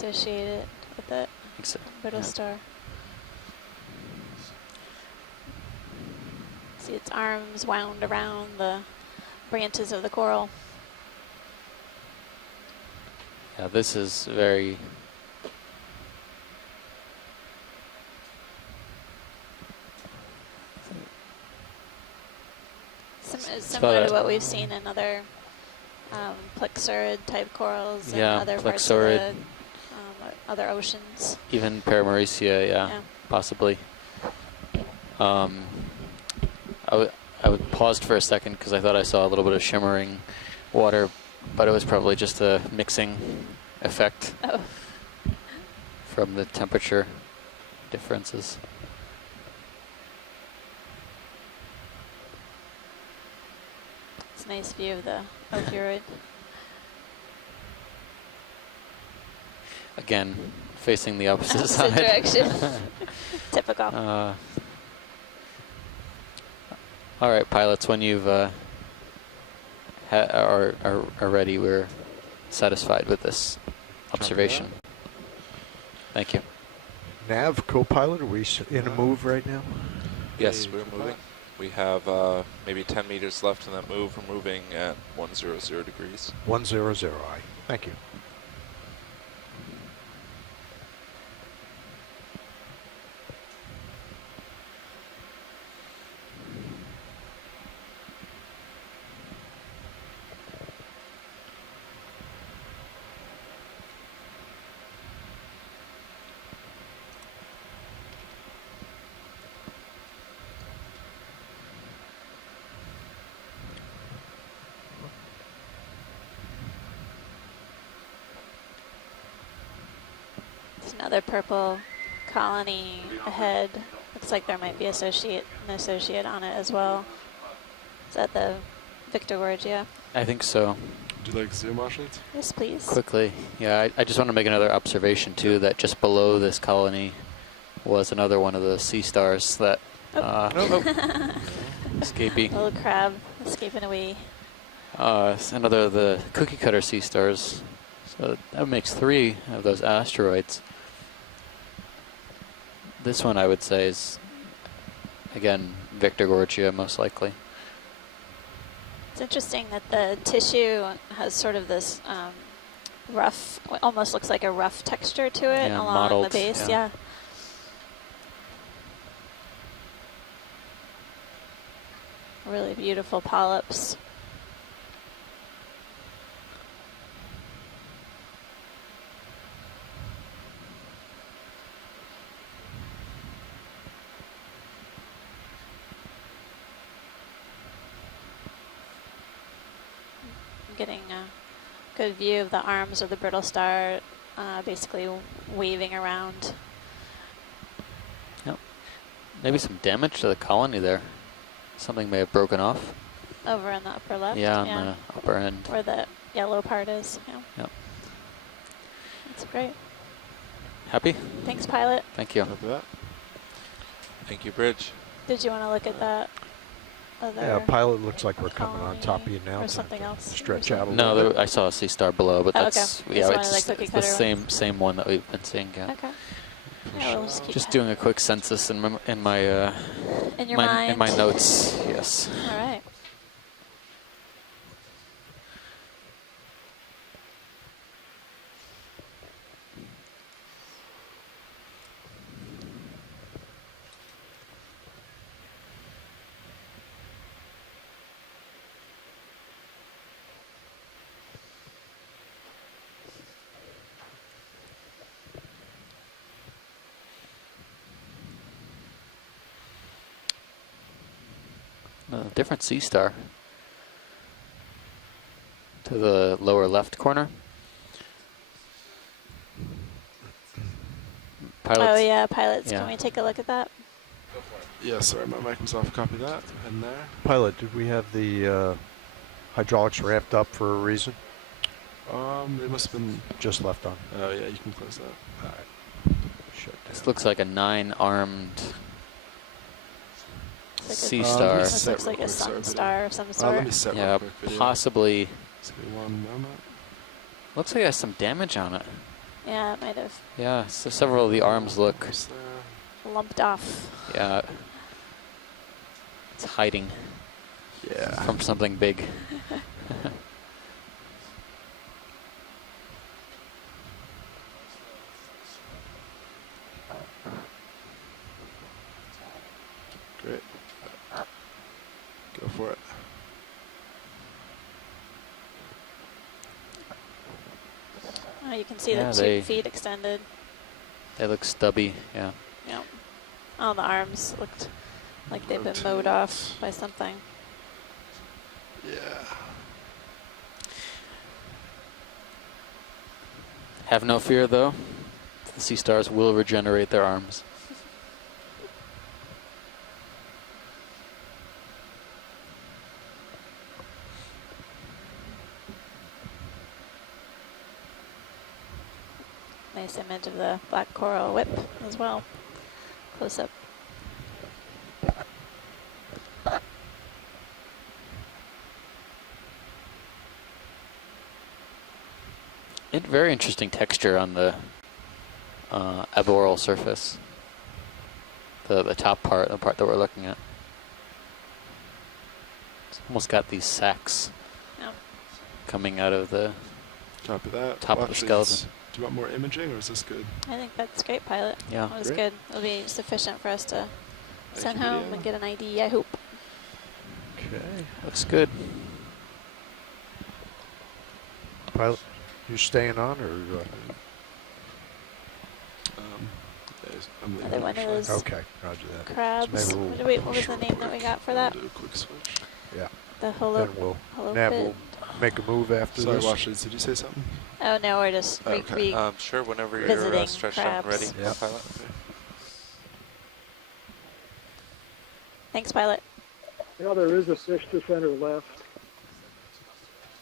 associated with it. So, Brittle yeah. star. See its arms wound around the branches of the coral. Yeah, this is very... Similar to what we've seen in other plexaurid type corals in other parts of the other oceans. Even Paramaricia, yeah. Possibly. I paused for a second because I thought I saw a little bit of shimmering water, but it was probably just a mixing effect from the temperature differences. It's a nice view of the opioid. Again, facing the opposite Opposite side. direction. Typical. All right, pilots, when you've are ready, we're satisfied with this observation. Thank you. Nav, co-pilot, are we in a move right now? Yes, we're moving. We have maybe 10 meters left in that move. We're moving at 100 degrees. 100, aye. Thank you. Another purple colony ahead. Looks like there might be an associate on it as well. Is that the Victor Gorgia? I think so. Would you like to see a marshal? Yes, please. Quickly, yeah, I just want to make another observation too, that just below this colony was another one of the sea stars that escapee. Little crab escaping away. Another of the cookie cutter sea stars. So that makes 3 of those asteroids. This one I would say is, again, Victor Gorgia most likely. It's interesting that the tissue has sort of this rough, almost looks like a rough texture to it along mottled, the base. Yeah. Really beautiful polyps. Getting a good view of the arms of the brittle star basically waving around. Yep. Maybe some damage to the colony there. Something may have broken off. Over in the upper left? Yeah, on the upper end. Where the yellow part is. Yeah. Yep. That's great. Happy? Thanks, pilot. Thank you. Thank you, Bridge. Did you want to look at that? Yeah, pilot, looks like we're coming on top of you now. Or something else? Stretch out a No, little bit. I saw a sea star below, but that's okay. yeah, It's the same one that we've been seeing. Yeah. Okay. Yeah, we'll just keep Just that. doing a quick census in my In your mind. in my notes. Yes. All right. A different sea star to the lower left corner. Pilots. Oh yeah, pilots. Yeah. Can we take a look at that? Yeah, sorry, my mic was off. Copy that. And there. Pilot, did we have the hydraulics ramped up for a reason? It must have been. Just left on. Oh yeah, you can close that. All right. Shut down. This looks like a 9-armed Like sea a, star. This looks like a sun star of some sort. Let me set Yeah, real quick video. possibly. Just give me one moment. Looks like it has some damage on it. Yeah, it might have Yeah, so several of the arms look, Arms there. lumped off. yeah, it's hiding Yeah. from something big. Great. Go for it. Oh, you can see Yeah, the tube feet extended. They look stubby, yeah. Yep. All the arms looked like they've been mowed off by something. Yeah. Have no fear though, the sea stars will regenerate their arms. Nice image of the black coral whip as well. Close up. Very interesting texture on the aboral surface. The top part, the part that we're looking at. It's almost got these sacs Yep. coming out of the Copy that. top of the skeleton. Do you want more imaging, or is this good? I think that's great, pilot. Yeah. That was Great. good. It'll be sufficient for us to send you, home video. and get an ID, I hope. Okay. Looks good. Pilot, you staying on or? I'm leaving. Another one of actually. those Okay, roger that. crabs. So maybe What was the name that we got for that? Do a quick switch. Yeah. The Then we'll make a move after Sorry, this. Washington, did you say something? Oh no, we're just Okay. Sure, whenever you're Visiting stretched out and ready, crabs. Yep. pilot. Thanks, pilot. Yeah, there is a fish to center left.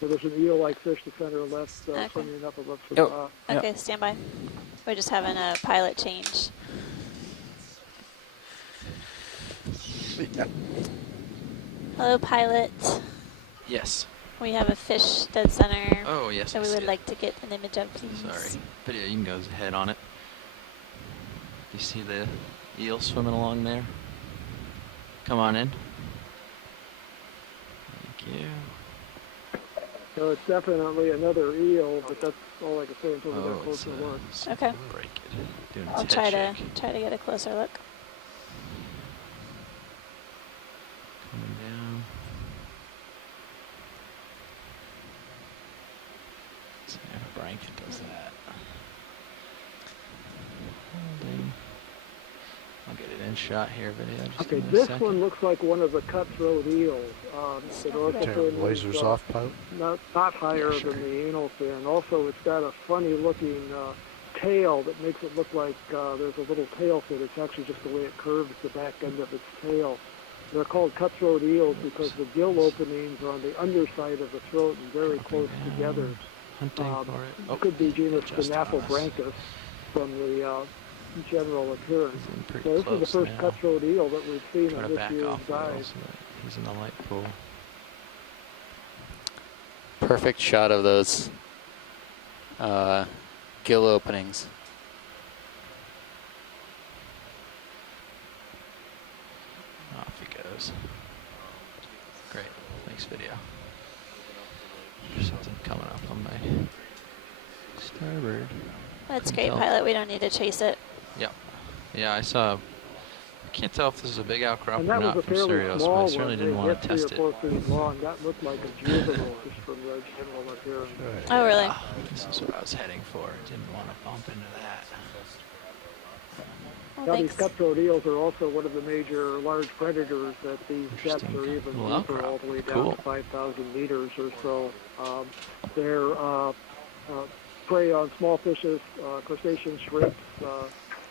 So there's an eel-like fish to center left, Okay. swimming up above the Yep. top. Yep. Okay, stand by. We're just having a pilot change. Hello, pilot. Yes. We have a fish dead center Oh, yes. that I we see would it. like to get an image of, please. Sorry. But yeah, you can go ahead on it. You see the eel swimming along there? Come on in. Thank you. So it's definitely another eel, but that's all I can say until we get a Oh, it's closer look. let's Okay. break it. Doing I'll its try head to shake. get a closer look. Coming down. See if Brankin does that. Holding. I'll get it in shot here, video. Just Okay, give me a this second. one looks like one of the cutthroat eels. The dorsal Turn fin is, lasers off, pilot. not higher Yeah, sure. than the anal fin. Also, it's got a funny-looking tail that makes it look like there's a little tail fin. It's actually just the way it curves the back end of its tail. They're called cutthroat eels because the gill openings are on the underside of the throat and very close together. Hunting for it. It could be genus just us. Spinaphobranchus from the general appearance. He's in pretty So this is the close first now. cutthroat eel that we've seen Try on to this back year's off a little dive. so that he's in the light pool. Perfect shot of those gill openings. Off he goes. Great. Thanks, video. There's something coming up on my starboard. That's Couldn't great, tell. pilot. We don't need to chase it. Yep. Yeah, I saw. I can't tell if this is a big outcrop And or that was not a from fairly Sirius, but small I one. certainly They didn't want hit to 3 test or it. 4 feet long. That looked like a juvenile just from the general appearance. Right. Oh, really? Ah, this is what I was heading for. Didn't want to bump into that. Well, Now, thanks. these cutthroat eels are also one of the major large predators at these depths, Interesting. or even Little deeper, all the way outcrop. down Cool. to 5,000 meters or so. They're prey on small fishes, crustacean shrimps.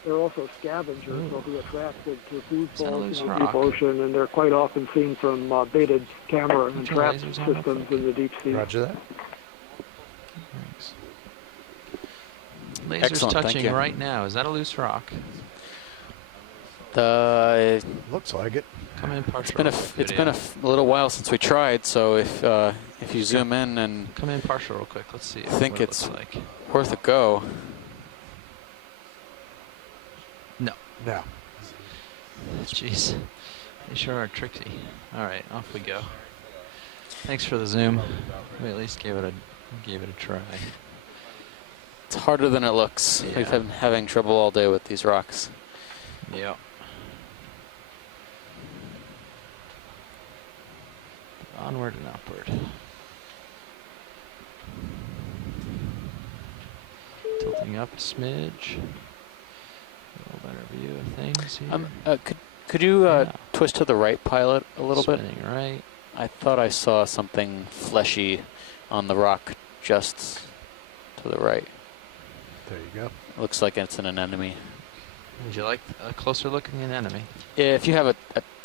They're also scavengers. Ooh. They'll be attracted to food Is that a falls loose in the rock? deep ocean, and they're quite often seen from baited camera and Turn trap lasers on real systems quick. in the deep sea. Roger that. Thanks. Laser's Excellent, thank touching you. right now. Is that a loose rock? Looks like it. Come in partial. It's been a little while since we tried, so if you zoom in and Come in partial real quick. Let's see. I think what it it's looks like. worth a go. No. Jeez. They sure are tricky. Alright, off we go. Thanks for the zoom. We at least gave it a try. It's harder than it looks. Yeah. We've been having trouble all day with these rocks. Yep. Onward and upward. Tilting up a smidge. A little better view of things here. Could you Yeah. twist to the right, pilot, a little bit? Spinning right. I thought I saw something fleshy on the rock just to the right. There you go. Looks like it's an anemone. Would you like a closer look at an enemy? If you have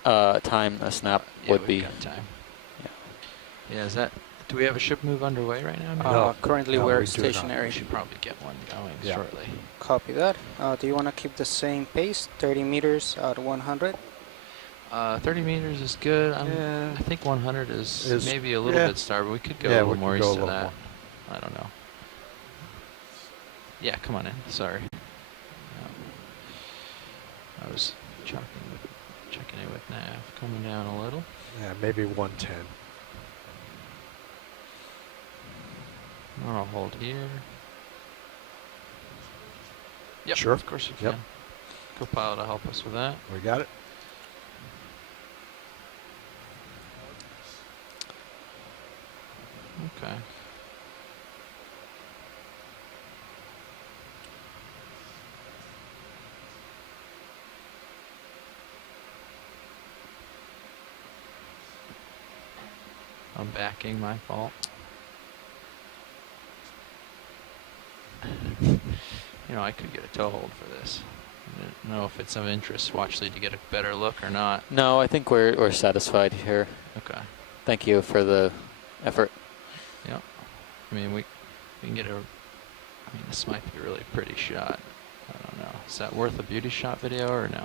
a time, a snap Yeah, would we've be. got time. Yeah, is that... Do we have a ship move underway right now? maybe? No. Currently No, we're we do not. stationary. We should probably get one going Yeah. shortly. Copy that. Do you want to keep the same pace, 30 meters at 100? 30 meters is good. Yeah. I think 100 is Is- maybe a little yeah. bit starboard. We could go Yeah, a we little more could go east a of little that. I don't know. Yeah, come on in. Sorry. I was checking in with nav. Coming down a little. Yeah, maybe 110. I'll hold here. Yep, Sure. of course you Yep. can. Co-pilot will help us with that. We got it. Okay. I'm backing, my fault. You know, I could get a toehold for this. I don't know if it's of interest, Watchley, to get a better look or not. No, I think we're satisfied here. Okay. Thank you for the effort. Yep. I mean, we can get a... I mean, this might be a really pretty shot. I don't know. Is that worth a beauty shot video or no?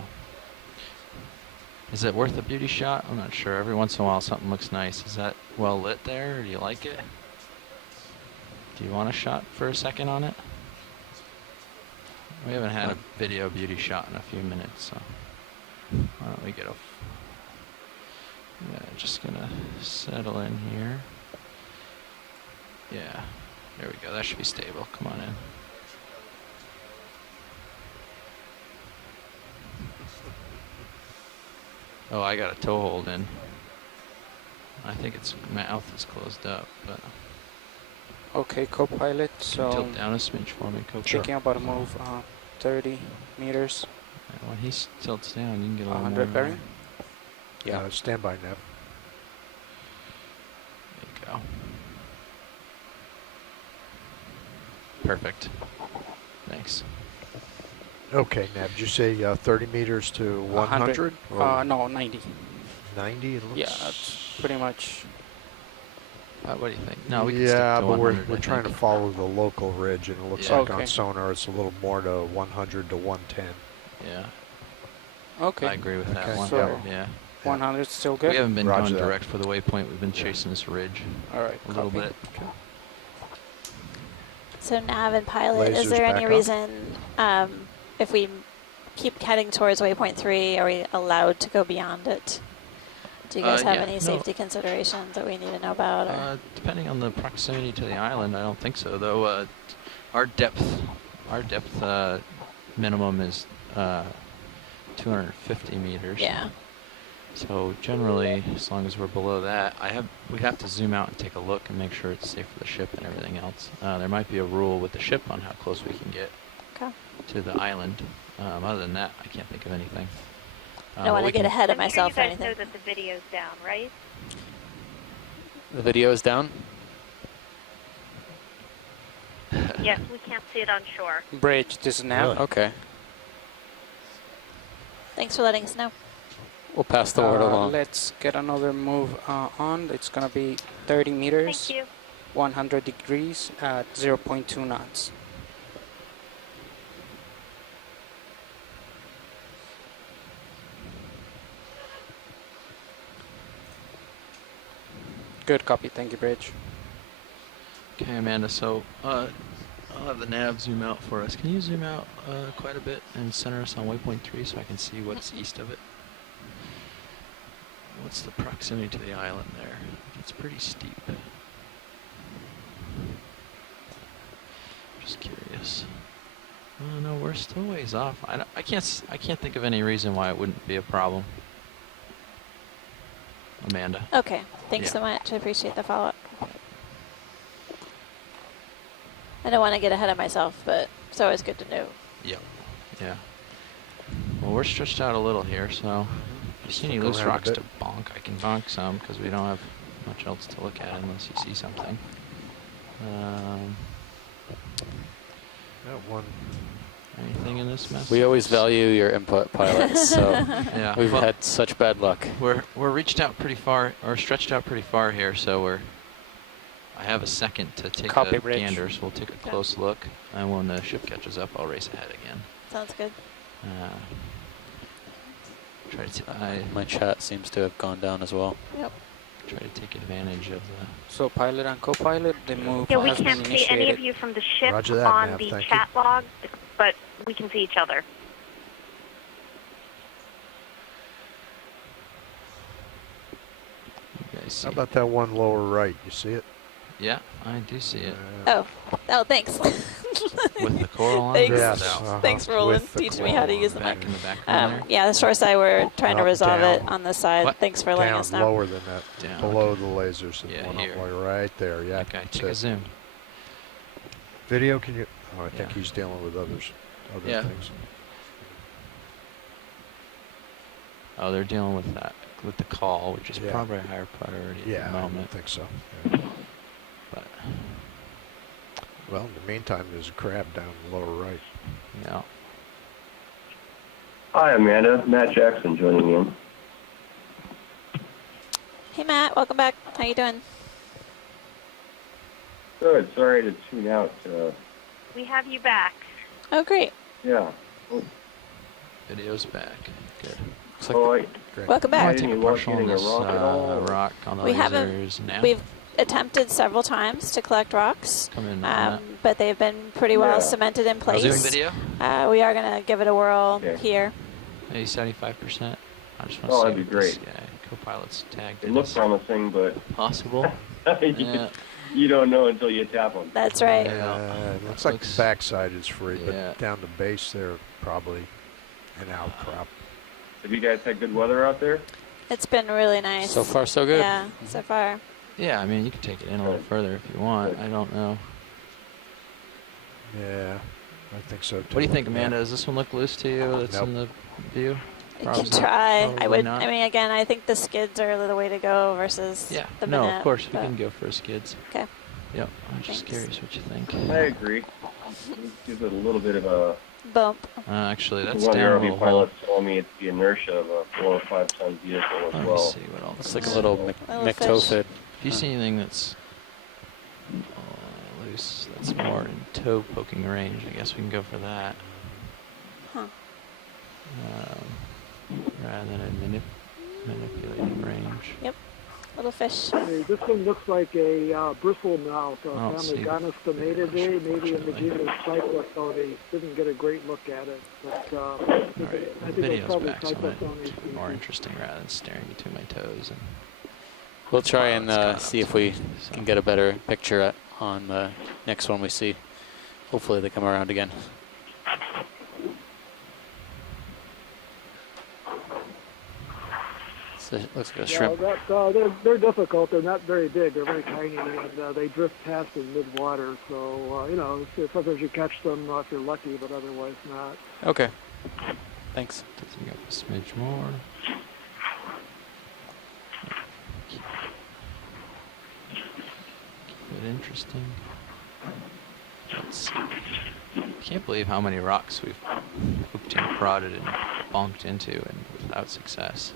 Is it worth a beauty shot? I'm not sure. Every once in a while something looks nice. Is that well lit there, or do you like it? Do you want a shot for a second on it? We haven't had a video beauty shot in a few minutes, so why don't we get a... Yeah, just gonna settle in here. Yeah, there we go. That should be stable. Come on in. Oh, I got a toehold in. I think its mouth is closed up, but Okay, co-pilot. So tilt down a smidge for me, Coach. thinking about a move 30 meters, And when he tilts down, you can get a little 100 more. bearing. Yeah. Stand by, Nev. There you go. Perfect. Thanks. Okay, Nev. Did you say 30 meters to 100? No, 90. 90? It looks... Yeah, that's pretty much. What do you think? No, we can stick Yeah, to but 100, we're I trying to think. follow the local ridge, and it looks Yeah. like on Okay. sonar it's a little more to 100 to 110. Yeah, Okay, I agree with that Okay. one. So- Yeah. 100 still We good. haven't been Roger going that. direct for the waypoint. We've been chasing this ridge All right, a little copy. bit. So nav and pilot, is Lasers there back any up. reason if we keep heading towards waypoint 3, are we allowed to go beyond it? Do you guys have Yeah, any no. safety considerations that we need to know about? Or? Depending on the proximity to the island, I don't think so. Though our depth minimum is 250 meters. Yeah. So generally, as long as we're below that, we have to zoom out and take a look and make sure it's safe for the ship and everything else. There might be a rule with the ship on how close we can get Okay. to the island. Other than that, I can't think of anything. I don't want to get ahead of I'm sure myself or you guys know anything. that the video's down, right? The video is down? Yes, we can't see it on shore. Bridge, this is nav. Really? Okay. Thanks for letting us know. We'll pass the word along. Let's get another move on. It's gonna be 30 meters, Thank you. 100 degrees at 0.2 knots. Good copy. Thank you, Bridge. Okay, Amanda. So I'll have the nav zoom out for us. Can you zoom out quite a bit and center us on waypoint 3 so I can see what's east of it? What's the proximity to the island there? It's pretty steep. Just curious. Oh, no, we're still ways off. I can't think of any reason why it wouldn't be a problem. Amanda. Okay, thanks Yeah. so much. I appreciate the follow-up. I don't want to get ahead of myself, but it's always good to know. Yep. Yeah. Well, we're stretched out a little here, so if you see any loose rocks to bonk, I can bonk some because we don't have much else to look at unless you see something. That one. Anything in this mess? We always value your input, pilots. So Yeah. we've well, had such bad luck. We're reached out pretty far, or stretched out pretty far here, so I have a second to take Copy, a Rich. gander, so we'll take a close look, and when the ship catches up, I'll race ahead again. Sounds good. Try to My chat seems to have gone down as well. Yep. try to take advantage of the. So pilot and co-pilot, the move Yeah, we has been can't see any of initiated. you from the ship Roger that, on Nav, the thank chat log, but we can see each other. You guys see? How about that one lower right? You see it? Yeah, I do see it. Oh, thanks. With the coral on Thanks. it? Yes. Without? Thanks, Roland, teaching me how to use the Back mic. in the background there? Yeah, the shore side, we're trying to Up, resolve down. it on the side. What? Thanks for letting Down, us know. lower than that. Down, Below okay. the lasers. There's Yeah, one here. up like right there. Yeah. Okay, that's take a it. zoom. Video, can you? Oh, I think Yeah. he's dealing with other Yeah. things. Oh, they're dealing with that, with the call, which is Yeah. probably a higher priority at Yeah, the I moment. think so. Yeah. But, Well, in the meantime, there's a crab down in the lower right. yeah. Hi, Amanda. Matt Jackson joining in. Hey, Matt, welcome back. How you doing? Good. Sorry to tune out. We have you back. Oh, great. Yeah. Video's back. Good. Looks like Oh, I Great. Welcome I back. want to take Any a luck partial on getting a this rock at all? rock on the We lasers haven't- now. We've attempted several times to collect rocks, Come in on that. but they've been pretty well Yeah. cemented in place. Zoom video? We are going to give it a whirl Okay. here. Maybe 75%. I just want to Oh, see that'd be what this great. guy, co-pilot's tagged It in looks as promising, but possible. Yeah. you don't know until you tap them. That's right. Yeah. Looks like Looks- the backside is free, Yeah. but down the base there, probably an outcrop. Have you guys had good weather out there? It's been really nice. so far so good. Yeah, so far. Yeah, I mean, you can take it in a little Good. further if you want. Good. I don't know. Yeah, I think so too. What do you think, Yeah. Amanda? Does this one look loose to you that's in the view? I Probably can not. try. I Probably would. not. I mean, again, I think the skids are the way to go versus Yeah, the no, minute, of course, we but- can go for skids. Okay. Yep, I'm just Thanks. curious what you think. I agree. Gives it a little bit of a. Bump. Actually, that's one down a ROV little hole. pilot told me it's the inertia of a 4 or 5 ton vehicle as Let me well. see what else. Looks like a little Little fish. McTophid. If you see anything that's loose, that's more in toe poking range, I guess we can go for that. Huh. Rather than a manipulating range. Little fish. Hey, this one looks like a bristlemouth, Oh, see. family Gonostonidae, maybe in the genus Cyclothone. Didn't get a great look at it, but I think Alright, it's video's probably back, so it might Cyclothone be more species. interesting rather than staring between my toes. And We'll try and It's gone see up if we so- can get a better picture on the next one we see. Hopefully they come around again. So it looks like a shrimp. They're difficult. They're not very big. They're very tiny, and they drift past in mid-water. So, sometimes you catch them if you're lucky, but otherwise not. Okay. Thanks. Tilting up a smidge more. Keep it interesting. Let's see. Can't believe how many rocks we've hooked and prodded and bonked into and without success.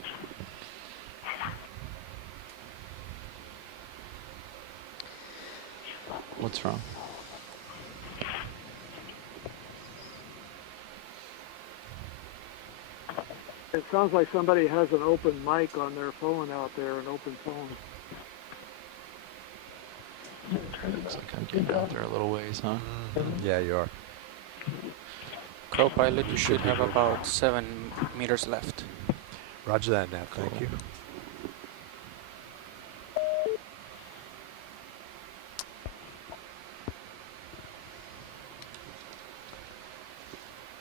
What's wrong? It sounds like somebody has an open mic on their phone out there, an open phone. Looks like I'm getting out there a little ways, huh? Yeah, you are. Co-pilot, you Should should be have good. about 7 meters left. Roger that, Nav. Thank Cool. you.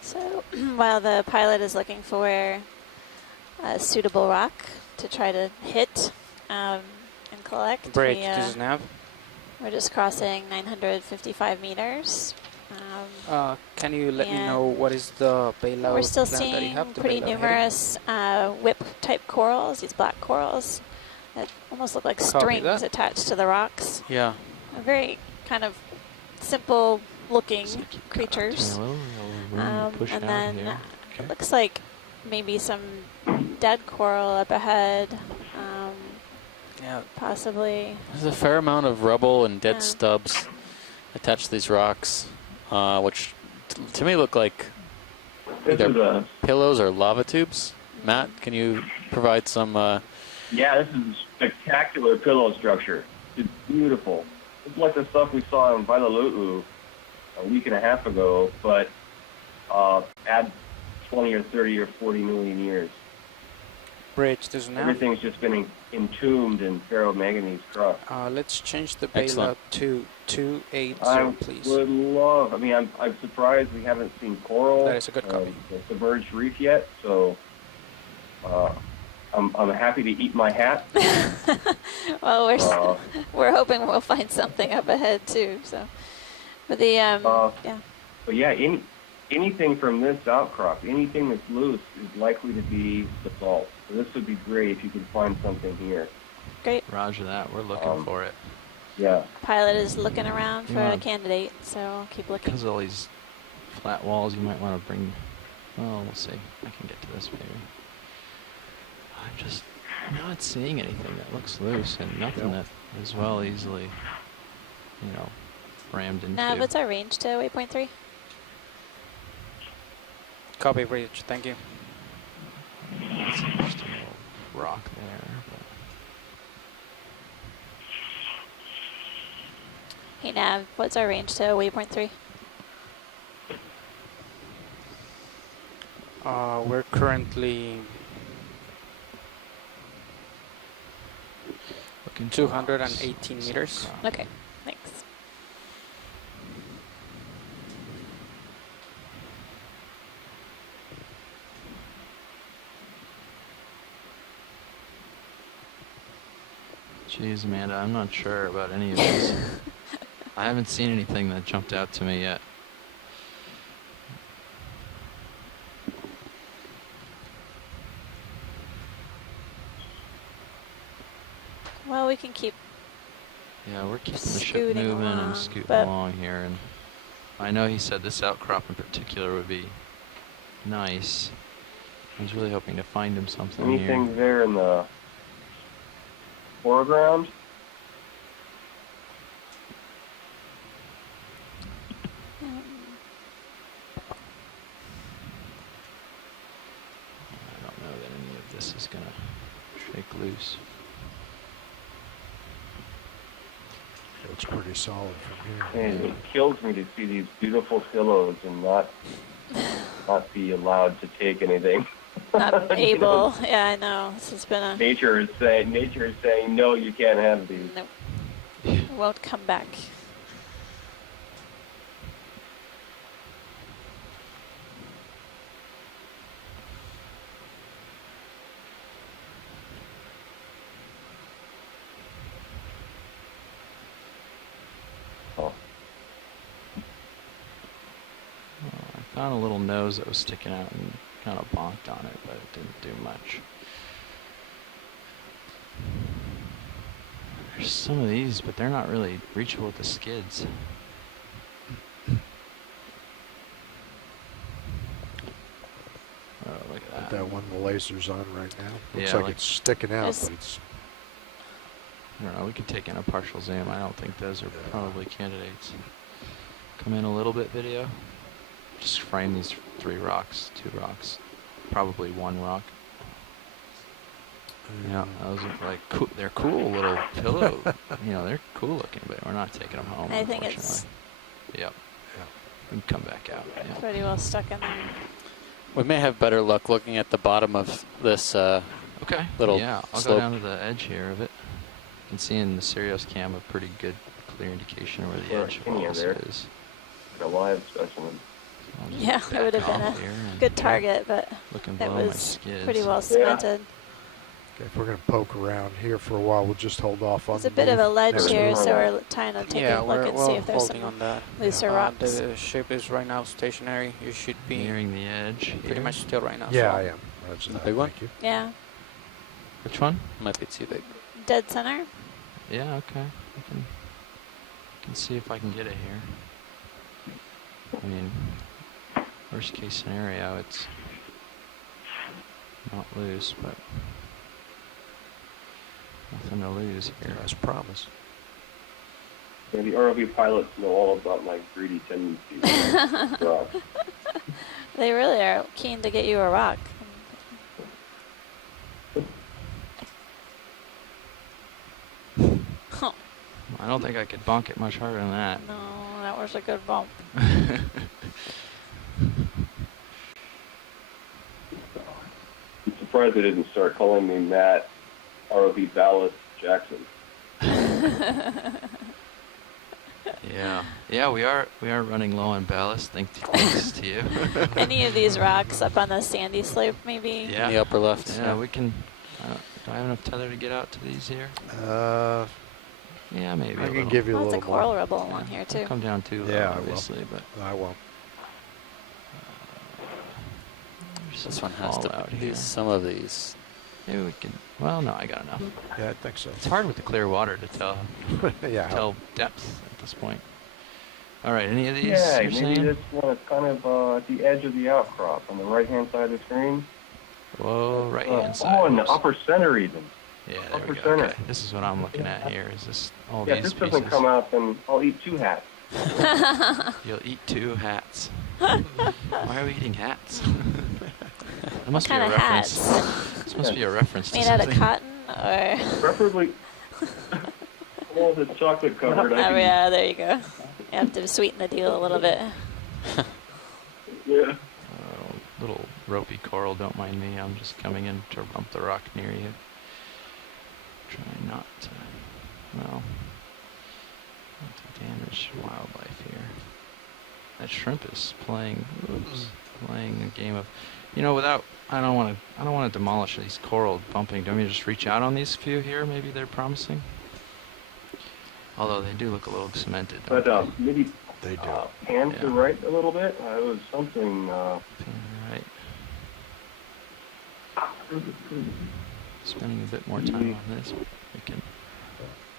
So while the pilot is looking for a suitable rock to try to hit and collect, Bridge, this is Nav. we're just crossing 955 meters. Can you let me and know what is the bailout We're still plan that you seeing have? The pretty bailout heading? numerous whip-type corals, these black corals that almost look like Copy strings that. attached to the rocks. Yeah. Very kind of simple-looking So keep creatures. a little room to push And out then here. it looks like maybe some dead coral up ahead, Yeah. possibly. There's a fair amount of rubble and dead Yeah. stubs attached to these rocks, which to me look like This is either a, pillows or lava tubes. Matt, can you provide some? yeah, this is a spectacular pillow structure. It's beautiful. It's like the stuff we saw in Vailalulu a week and a half ago, but add 20 or 30 or 40 million years. Bridge, this is Nav. Everything's just been entombed in ferromanganese crust. Let's change the Excellent. bailout to 280, I please. would love. I mean, I'm surprised we haven't seen coral. That is a good copy. The submerged reef yet. So I'm happy to eat my hat. Well, Uh, we're hoping we'll find something up ahead too. So, but the yeah. But yeah, anything from this outcrop, anything that's loose, is likely to be basalt. So this would be great if you could find something here. Great. Roger that. We're looking for it. Yeah. Pilot is looking around You for a wanna- candidate, so I'll keep looking. Because of all these flat walls, you might want to bring. Well, we'll see. I can get to this maybe. I'm just not seeing anything that looks loose and nothing that is well easily, you know, rammed into. Nav, what's our range to waypoint 3? Copy, Bridge. Thank you. That's an interesting little rock there. But Hey Nav, what's our range to waypoint 3? We're currently looking for 218 rocks. meters. Okay, thanks. Jeez, Amanda, I'm not sure about any of this. I haven't seen anything that jumped out to me yet. Well, we can keep. Yeah, we're keeping the ship Scooting moving along, and scooting but- along here, and I know he said this outcrop in particular would be nice. I was really hoping to find him something Anything here. there in the foreground? I don't know that any of this is gonna shake loose. Looks pretty solid from here. And it kills me to see these beautiful pillows and not be allowed to take anything. Not You know, able. Yeah, I know. This has been a. nature is saying no, you can't have these. Nope. It won't come back. Oh. I found a little nose that was sticking out and kind of bonked on it, but it didn't do much. There's some of these, but they're not really reachable with the skids. Oh, look at that. That one the laser's on right now. Looks Yeah, like like- it's sticking out, There's- but it's I don't know, we could take in a partial zoom. I don't think those are Yeah. probably candidates. Come in a little bit, video. Just frame these 3 rocks, 2 rocks, probably 1 rock. Yeah, those are like cool. They're cool little pillow. You know, they're cool looking, but we're not taking them home. I think it's Yep. We can come back out. Yeah. pretty well stuck in there. We may have better luck looking at the bottom of this Okay. little Yeah, I'll slope. go down to the edge here of it. You can see in the Sirius cam a pretty good, clear indication of where the Yeah, edge can you falls there? is. A live specimen. So I'll just Yeah, it would have back been off here a and good target, but looking it below my was skids. pretty well cemented. Okay, if we're going to poke around here for a while, we'll just hold off on There's a bit of a ledge Never here, mind. so we're trying to take Yeah, a look we're and see if there's holding some on that. looser rocks. The ship is right now stationary. You should be Nearing the edge. pretty here. much still right now. Yeah, so I am. Roger that. Big one? Thank you. Yeah, Which one? Might be too big. dead center. Yeah, okay. I can see if I can get it here. I mean, worst case scenario, it's not loose, but nothing to lose here. As promised. Yeah, the ROV pilots know all about my greedy tendencies. Rock. They really are keen to get you a rock. Huh. I don't think I could bonk it much harder than that. No, that was a good bump. I'm surprised they didn't start calling me Matt ROV Ballast Jackson. Yeah, we are running low on ballast. Thanks to you. Any of these rocks up on the sandy slope, maybe? In the Yeah, upper left. yeah, we can. Do I have enough tether to get out to these here? Yeah, maybe. I a can little. give you a Well, it's a little coral more. rebel Yeah, along here don't too. come down too low, Yeah, I will. obviously, but I won't. there's This some one has to fallout be here. some of these. Maybe we can. Well, no, I got enough. Yeah, I think so. It's hard with the clear water to Yeah. tell depth at this point. All right, any of these Yeah, you're maybe saying? this one is kind of at the edge of the outcrop on the right-hand side of the screen. Whoa, right hand side. Oh, in the Oops. upper center even. Yeah, there upper we go. center. Okay, this is what I'm looking at here. Is this all Yeah, these if this pieces? doesn't come out, then I'll eat 2 hats. You'll eat 2 hats. Why are we eating hats? That must be a Kind of reference. hats? This must be a reference to Made out of something. cotton or? Preferably, well, the chocolate covered. Oh yeah, there you go. You have to sweeten the deal a little bit. Yeah. Little ropey coral, don't mind me. I'm just coming in to bump the rock near you. Try not to, well, not to damage wildlife here. That shrimp is playing a game of, you know, without. I don't want to demolish these coral bumping. Do you want me to just reach out on these few here? Maybe they're promising. Although they do look a little cemented. don't But maybe They do. pan to Yeah. the right a little bit. It was something. they? Right. Spending a bit more time on this. We can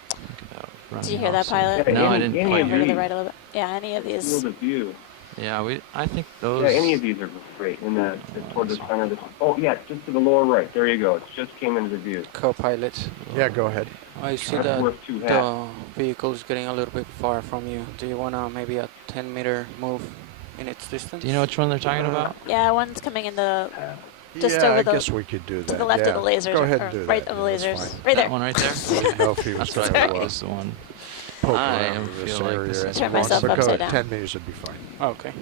think about running. Did you hear that, off some- pilot? No, I any- didn't any quite of hear Over to it. the right a little bit. Yeah, any of these. Field of view. Yeah, I think those. Yeah, any of these are great. In the toward the center of this. Oh yeah, just to the lower right. There you go. It just came into the view. Co-pilot, Yeah, go ahead. I see That's that worth 2 hats. the vehicle is getting a little bit far from you. Do you want to maybe a 10-meter move in its distance? Do you know which one they're talking about? Yeah, one's coming in the just yeah, over I the guess we could do that. to the left yeah. of the lasers. Go ahead or and do right that. of the Yeah, that's lasers. fine. Right That there. one right there? Didn't know if he was That's what I going thought to was the one. poke I around in this feel like area. this is Turn anymore, myself but go upside ahead, down. 10 meters would be fine. Okay.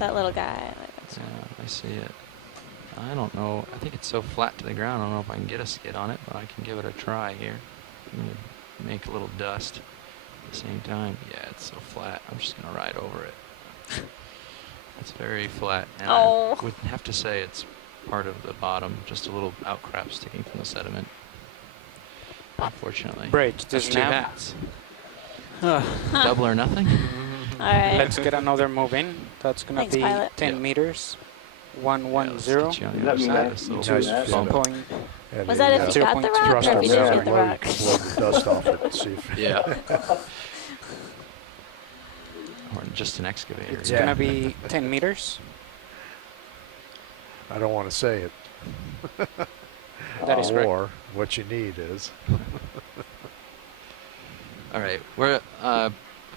That little guy. Yeah, I see it. I don't know. I think it's so flat to the ground. I don't know if I can get a skid on it, but I can give it a try here. I'm going to make a little dust at the same time. Yeah, it's so flat. I'm just going to ride over it. It's very flat. And Oh. I would have to say it's part of the bottom, just a little outcrop sticking from the sediment. Unfortunately. Bridge, That's this 2 now. hats. Double or nothing? All right. Let's get another move in. That's going to Thanks, be pilot. 10 Yeah. meters. Yeah, 110. let's get you on the Does other that mean side of that this you little Nice that? feeling. Point. And Was he, that if you got the 0.2 rock thrust or up if you there didn't and get the blow rock? the dust off it and see if Yeah. Or just an excavator. It's Yeah. going to be 10 meters. I don't want to say it. That is right. Or what you need is. All right, we're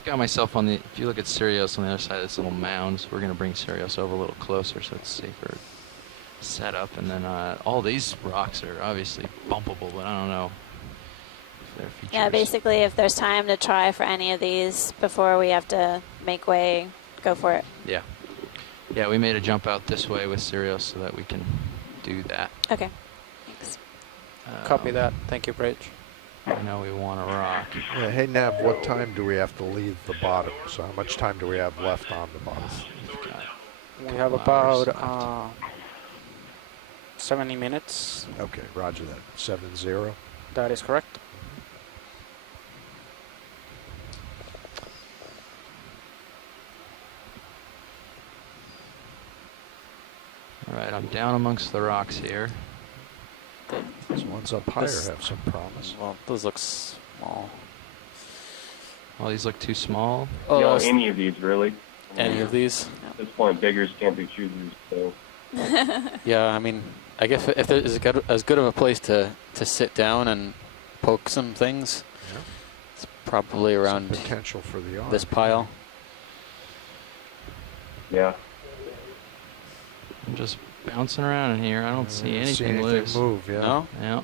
got myself on the. If you look at Sirius on the other side of this little mounds, we're gonna bring Sirius over a little closer so it's setup, and then all these rocks are obviously bumpable, but I don't know if they're features. Yeah, basically, if there's time to try for any of these before we have to make way, go for it. Yeah. Yeah, we made a jump out this way with Sirius so that we can do that. Okay, thanks. Copy that. Thank you, Bridge. I know we want a rock. Yeah, hey Nav, what time do we have to leave the bottom? So how much time do we have left on the bottom? We've got We have hours about 70 minutes. Okay, roger that. 7-0. That is correct. All right, I'm down amongst the rocks here. These ones up higher This- have some promise. Well, those look small. All these look too small. Oh, You know, any of these really. any of these? At this point, beggars can't be choosers. So Yeah, I mean, I guess if there is as good of a place to sit down and poke some things, Yeah. it's probably Some around potential for the arm. this pile. yeah. I'm just bouncing around in here. I don't see anything anything loose. move, yeah. No? Yeah.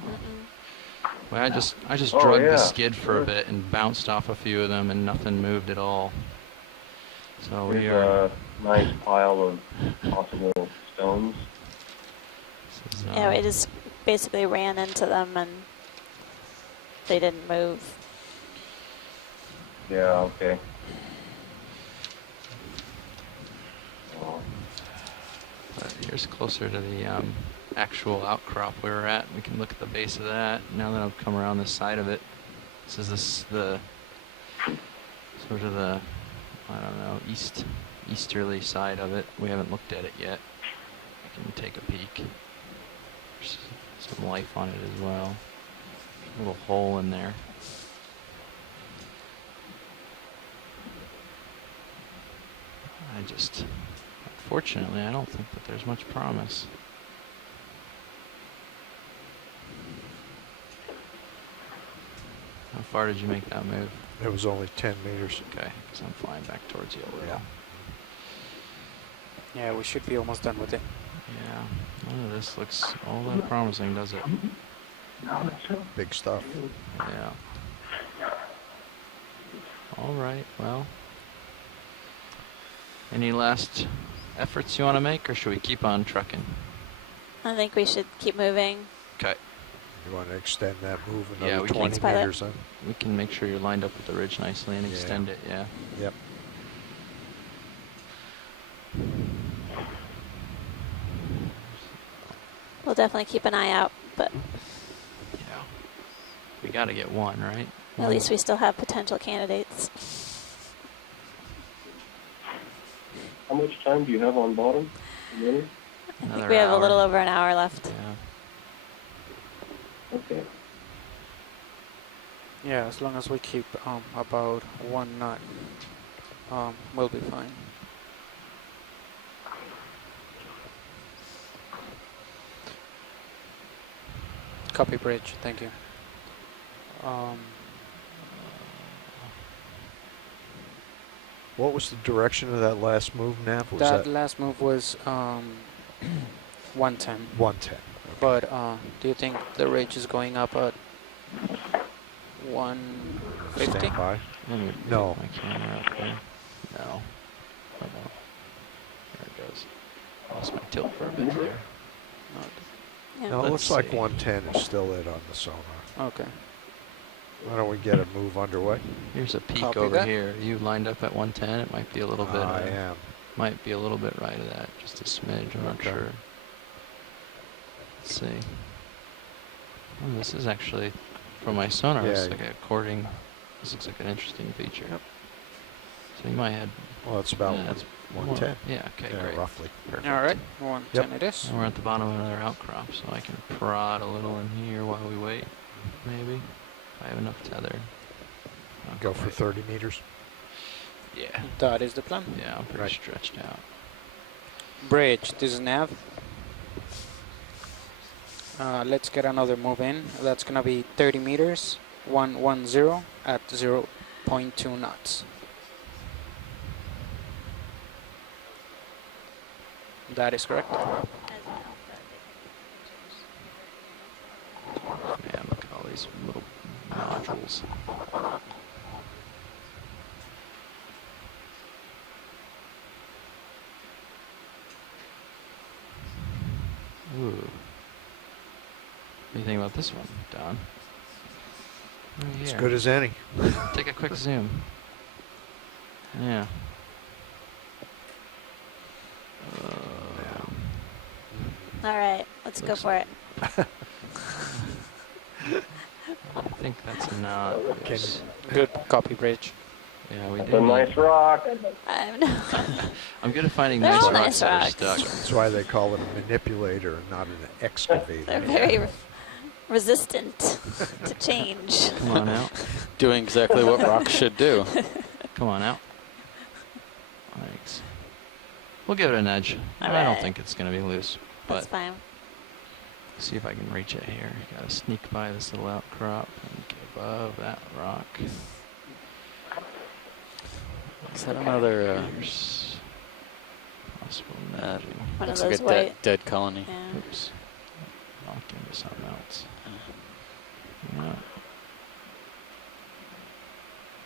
Well, I just Oh, drugged yeah, the skid for sure. a bit and bounced off a few of them, and nothing moved at all. So we Here's are. a nice pile of possible stones. This is, Yeah, we just basically ran into them and they didn't move. Yeah, okay. Well, But here's closer to the actual outcrop we were at. We can look at the base of that. Now that I've come around this side of it, this is the sort of the, I don't know, easterly side of it. We haven't looked at it yet. I can take a peek. There's some life on it as well. A little hole in there. Unfortunately, I don't think that there's much promise. How far did you make that move? It was only 10 meters. Okay, because I'm flying back towards you a little. Yeah. Yeah, we should be almost done with it. Yeah, none of this looks all that promising, does it? Big stuff. Yeah. All right, well. Any last efforts you want to make, or should we keep on trucking? I think we should keep moving. Okay. You want to extend that move Yeah, another we 20 Thanks, pilot. meters then? We can make sure you're lined up with the ridge nicely and Yeah. extend it, yeah. Yep. We'll definitely keep an eye out, but Yeah. We got to get one, right? at least we still have potential candidates. how much time do you have on bottom? A minute? I think Another we have a little hour. over an hour left. Yeah. Okay. Yeah, as long as we keep about 1 knot, we'll be fine. Copy, Bridge. Thank you. What was the direction of that last move, Nav? Was That that last move was 110. 110? But do you think the ridge is going up at 150? Stand by. Let me No. put my camera up there. No. I won't. There it goes. Lost my tilt for a bit there. Yeah. No, it Let's looks like see. 110 is still it on the sonar. Okay. Why don't we get a move underway? Here's a peek Copy over that. here. You lined up at 110. It might be a little bit. I am. Might be a little bit right of that. Just a smidge. I'm not Okay. sure. Let's see. Oh, this is actually, from my sonar, it's Yeah. like a cording. This looks like an interesting feature. Yep. So you might have. Well, it's about Yeah, that's 110. Yeah. Okay. Yeah, great. roughly. Perfect. All right. 110 it is. And we're at the bottom of another outcrop, so I can prod a little in here while we wait. Maybe. If I have enough tether. Not Go for quite. 30 meters. Yeah. That is the plan. Yeah, I'm pretty Right. stretched out. Bridge, this is Nav. Let's get another move in. That's gonna be 30 meters, 110 at 0.2 knots. That is correct. these little nodules. Ooh. What do you think about this one, Don? Right As here. good as any. Take a quick zoom. Yeah. All right, let's go for it. I think that's not. Can, Good copy, Bridge. Yeah, we That's do. a nice rock. I'm good at finding They're nice all rocks nice that are rocks. stuck. that's why they call it a manipulator and not an excavator. They're very resistant to change. Come on out. Doing exactly what rocks should do. Come on out. Thanks. We'll give it an edge. All I don't right. think it's going to be loose, That's but fine. see if I can reach it here. Got to sneak by this little outcrop and get above that rock. Is that another? Here's possible Uh, nudging. One of looks like those a white. dead colony. Yeah. Oops. Knocked into something else. Yeah.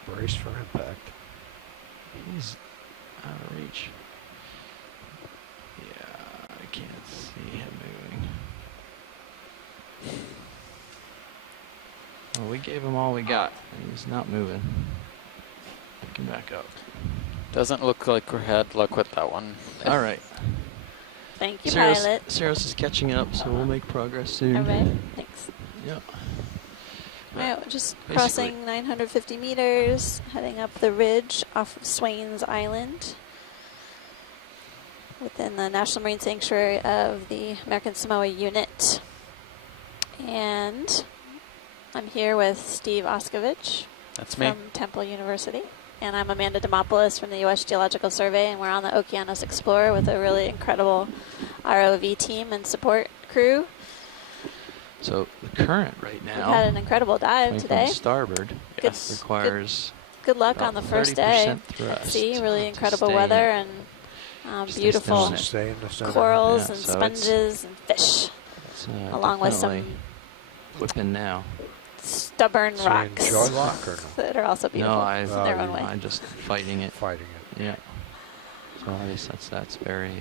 Brace for impact. He's out of reach. Yeah, I can't see him moving. Well, we gave him all we got, and he's not moving. Picking back up. Doesn't look like we had luck with that one. All right. Thank you, Saros, pilot. Saros is catching up, so we'll make progress soon. All right, thanks. Yep. All right, we're just Basically- crossing 950 meters, heading up the ridge off of Swains Island within the National Marine Sanctuary of the American Samoa Unit. And I'm here with Steve Oskovich That's me. from Temple University. And I'm Amanda Demopoulos from the U.S. Geological Survey, and we're on the Okeanos Explorer with a really incredible ROV team and support crew. So the current right We've now, had an incredible dive coming from today. starboard, Yes. requires Good luck about on the first day. 30% thrust See, really to incredible stay in weather it. and Stay beautiful still in it. Stay in the center. corals Yeah, and so it's- sponges and fish, It's, along with some definitely whipping now. stubborn So you rocks enjoy luck or no? that are also beautiful No, in their own way. I'm just fighting it. Fighting it. Yeah. So at least that's very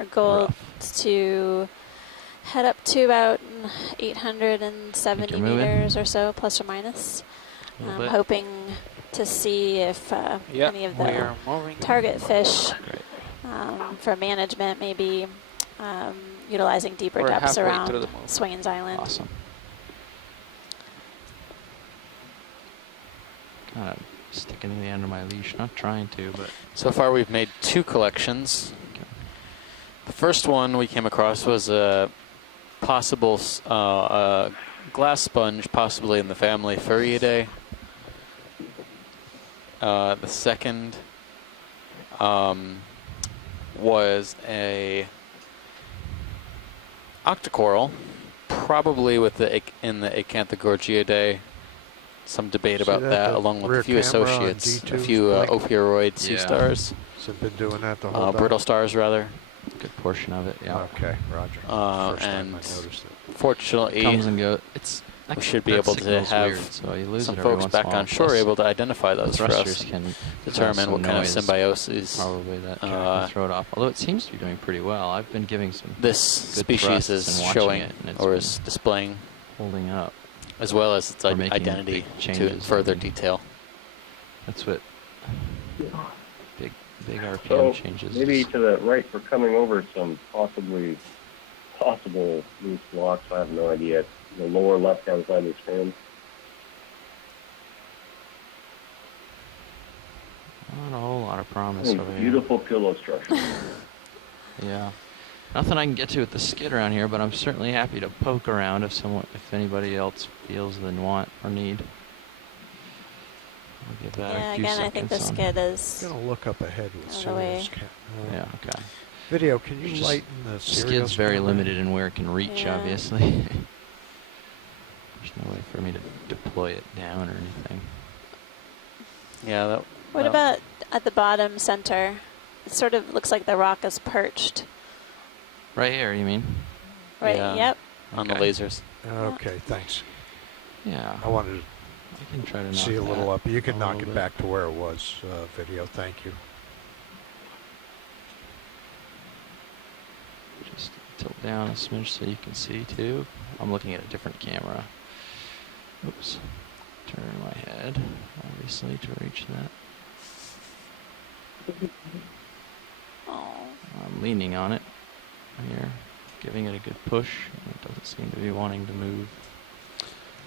Our goal rough. is to head up to about 870 Think you're moving? meters or so, plus or minus. A little I'm bit. hoping to see if any of we the are moving. target fish Great. for management, maybe utilizing deeper We're depths halfway around through the move. Swains Island. Awesome. Kind of sticking to the end of my leash. Not trying to, but So far we've made 2 collections. The first one we came across was a possible glass sponge, possibly in the family Furiidae. The second was a octocoral, probably with in the Acanthogorgiidae. Some debate See about that, that, the along with a rear few camera on associates, a D2's few blank? ophiuroid sea Yeah. stars, Has it been doing that the whole time? brittle stars rather. good portion of it. Yeah. Okay, Roger. First time I and noticed it. fortunately, Comes and goes. It's we should be that able to signal's have weird, so you lose some it every folks once in a back while. on shore Plus, able to identify those for thrusters us, can determine cause what some kind of noise, symbiosis probably that can throw it off. Although it seems to be doing pretty well. I've been giving some this good species thrusts is and watching showing it, and it's or been is displaying, holding up. as well as its Or making identity big to changes further and- detail. That's what big RPM So changes. maybe is- to the right, we're coming over some possible loose blocks. I have no idea. The lower left-hand side of the screen. Not a whole lot of promise over here. Beautiful pillow structure. Yeah. Nothing I can get to with the skid around here, but I'm certainly happy to poke around if anybody else feels the want or need. I'll give that Yeah, a few again, I think the seconds on. skid is I'm gonna look up ahead with Out of the way. serious Yeah, okay. Video, can you Just- lighten the serious Skid's very camera? limited in where it can reach, Yeah. obviously. There's no way for me to deploy it down or anything. Yeah, that. What well, about at the bottom center? It sort of looks like the rock is perched Right here, you mean? Right, Yeah. yep. On the Okay. lasers. Okay, thanks. Yeah. I wanted I can try to to knock see a little that up. You can a knock little it bit. back to where it was, video. Thank you. Just tilt down a smidge so you can see too. I'm looking at a different camera. Oops. Turn my head, obviously, to reach that. Oh. I'm leaning on it here, giving it a good push. It doesn't seem to be wanting to move.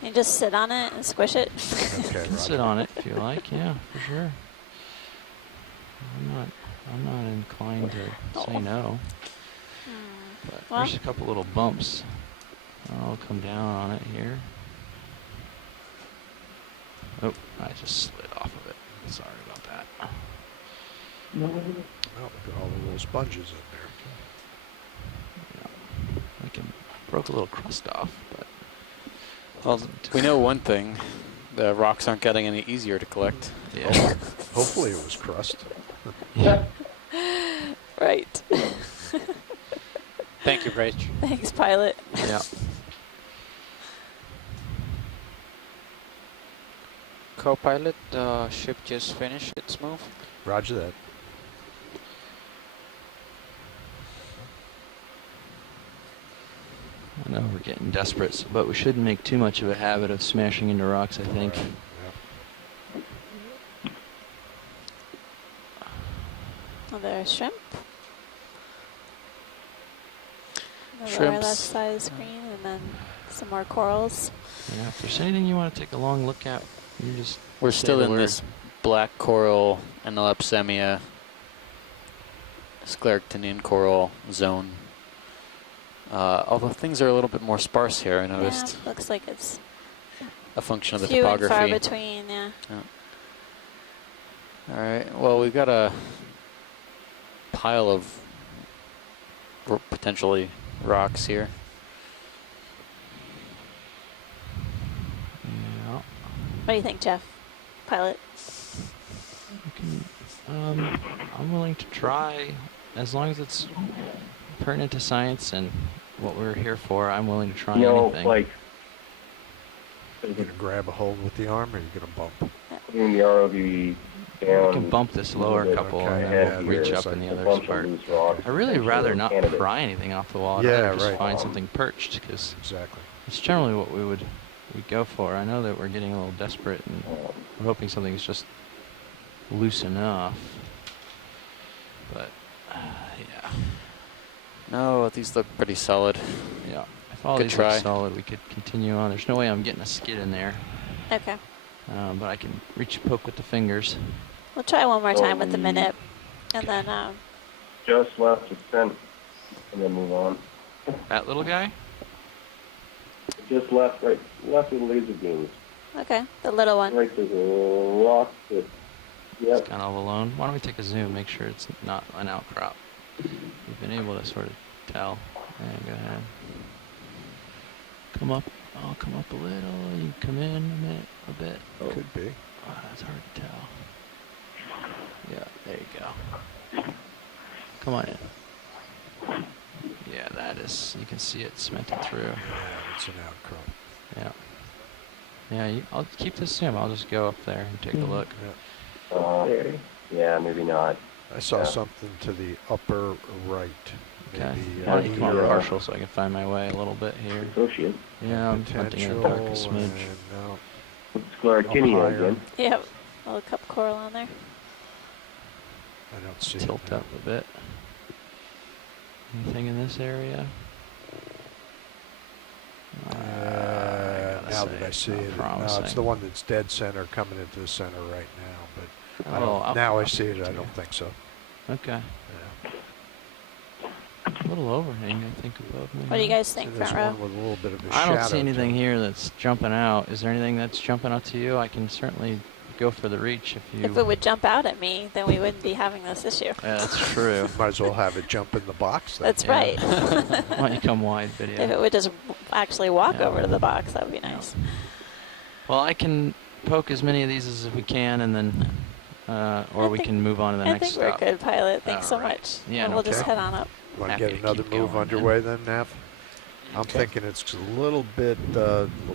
You just sit on it and squish it. Okay, You can sit on it if you like, yeah, for sure. I'm not inclined to say no. But Well. there's a couple little bumps. I'll come down on it here. Oh, I just slid off of it. Sorry about that. Well, look at all the little sponges in there. Yeah. I broke a little crust off, but Well, we know one thing. The rocks aren't getting any easier to collect. yeah. Hopefully it was crust. Yeah. Right. Thank you, Rach. Thanks, pilot. Yeah. Co-pilot, the ship just finished its move. Roger that. I know we're getting desperate, but we shouldn't make too much of a habit of smashing into rocks, I think. Yep. Another shrimp. The lower Shrimps. left side of the screen, and then some more corals. Yeah, if there's anything you want to take a long look at, you just We're say still the in word. this black coral and Analepsemia scleractinian coral zone. Although things are a little bit more sparse here, I noticed. Yeah, looks like it's A function of the few and far topography. between, yeah. All right. Well, we've got a pile of potentially rocks here. Yeah. What do you think, Jeff? Pilot? I'm willing to try, as long as it's pertinent to science and what we're here for. I'm willing to try You know, anything. like You gonna grab a hold with the arm, or you gonna bump? putting the ROV down. we can bump this lower couple Okay, and yeah, then reach there's up in like the a other bunch of part. loose rocks. I'd really rather not Candidate. pry anything off the wall. I'd Yeah, rather just right. find something perched, because Exactly. it's generally what we'd go for. I know that we're getting a little desperate, and we're hoping something's just loose enough. But yeah, No, these look pretty solid. yeah. If all Good these try. look solid, we could continue on. There's no way I'm getting a skid in there, Okay. but I can reach poke with the fingers. We'll try one more time with the minute, and then Just left descent and then move on. That little guy? Just left, right, left of the laser beams. okay, the little one. Right, there's a rock that, yep. It's kind of alone. Why don't we take a zoom, make sure it's not an outcrop. We've been able to sort of tell. Yeah, go ahead. Come up. I'll come up a little. You can come in a bit. Could be. Oh, that's hard to tell. Yeah, there you go. Come on in. Yeah, that is. You can see it cemented through. Yeah, it's an outcrop. Yeah. Yeah, I'll keep this zoom. I'll just go up there and take a look. Yeah. Yeah, maybe not. I saw Yeah. something to the upper right. Okay. Maybe I'll come on either partial so I can find my way a little bit here. Associate. Yeah, I'm hunting in the dark a potential, smidge. and no, Scleractinia higher. again. Yep, a little cup coral on there. I don't see Tilt it. now. up a bit. Anything in this area? Now that I see it, no, it's the one that's dead center coming into the center right now. But I Oh, don't, now I I'll see it, give I to don't you. think so. Okay. Yeah. A little overhang, I think, above me. What do you huh? guys See, think, there's front row? one with a little bit of a I don't shadow see to anything it. here that's jumping out. Is there anything that's jumping out to you? I can certainly go for the reach if you... If it would jump out at me, then we wouldn't be having this issue. Yeah, that's true. Might as well have it jump in the box then. That's Yeah. right. Why don't you come wide, video? If it would just actually walk Yeah. over to the box, that would be nice. Well, I can poke as many of these as we can, and then, or I we think- can move on to the I next think we're stop. good, pilot. Thanks so All right. much. Yeah, And no we'll just Okay. head on up. Want to Happy get to another keep move going, underway then, Nav? I'm Okay. thinking it's a little bit,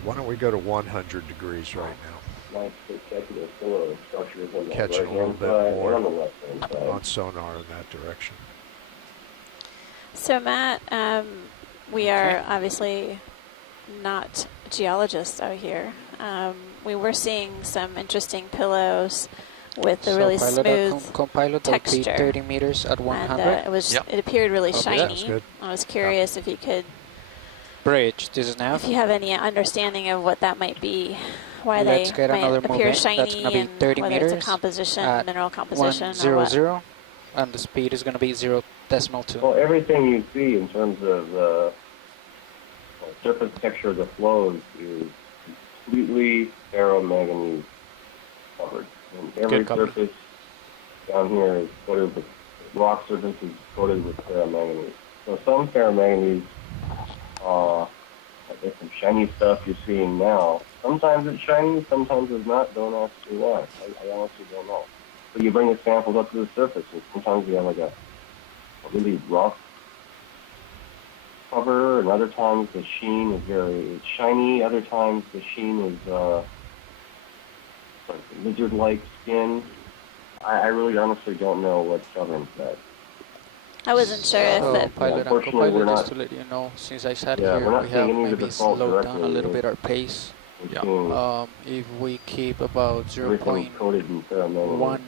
why don't we go to 100 degrees right now? Nice spectacular pillow structures on the Catch it a little right-hand bit side more and on the left-hand side. on sonar in that direction. So Matt, we are obviously not geologists out here. We were seeing some interesting pillows with the So really pilot, smooth co-pilot, that would be texture. 30 meters at And 100. it appeared really Okay. shiny. That's good. I was curious if you could, Bridge, this is Nav. if you have any understanding of what that might be, why Let's they get might another move appear in. shiny, That's gonna be and 30 whether it's a meters composition, at mineral composition, or 100, what. and the speed is going to be 0.2. Well, everything you see in terms of the surface texture of the flows is completely ferromanganese covered. And every Good copy. surface down here is coated with, rock surface is coated with ferromanganese. So some ferromanganese, there's some shiny stuff you're seeing now. Sometimes it's shiny, sometimes it's not. Don't ask me why. I honestly don't know. But you bring the samples up to the surface, and sometimes you have like a really rough cover, and other times the sheen is very shiny. Other times the sheen is like lizard-like skin. I really honestly don't know what governs that. I wasn't sure if So it. pilot and unfortunately, we're co-pilot, just not- to let you know, since I sat Yeah, here, we're not we seeing have any of the maybe default slowed down a directly. little bit our pace. We're Yeah. seeing If we keep about everything is coated in ferromanganese.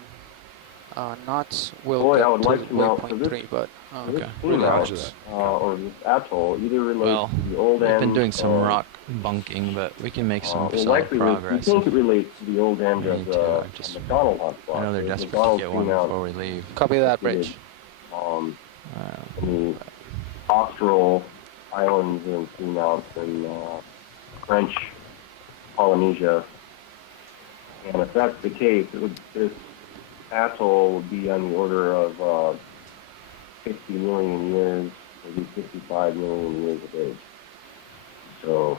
0.1 knots, we'll Boy, I get would to like to know, so this- 1.3, but This Okay. seamount, Roger that. or this atoll either relates Well, to the old we've end. been doing some of, rock bunking, but we can make some well, solid likely we progress. think it relates to the old end We of need the to, just- McDonald hotspot. I know they're The desperate to McDonald get one seamount, before we leave. copy that, we did, Bridge. the Austral Islands and seamounts in French Polynesia. And if that's the case, this atoll would be on the order of 50 million years, maybe 55 million years of age. So,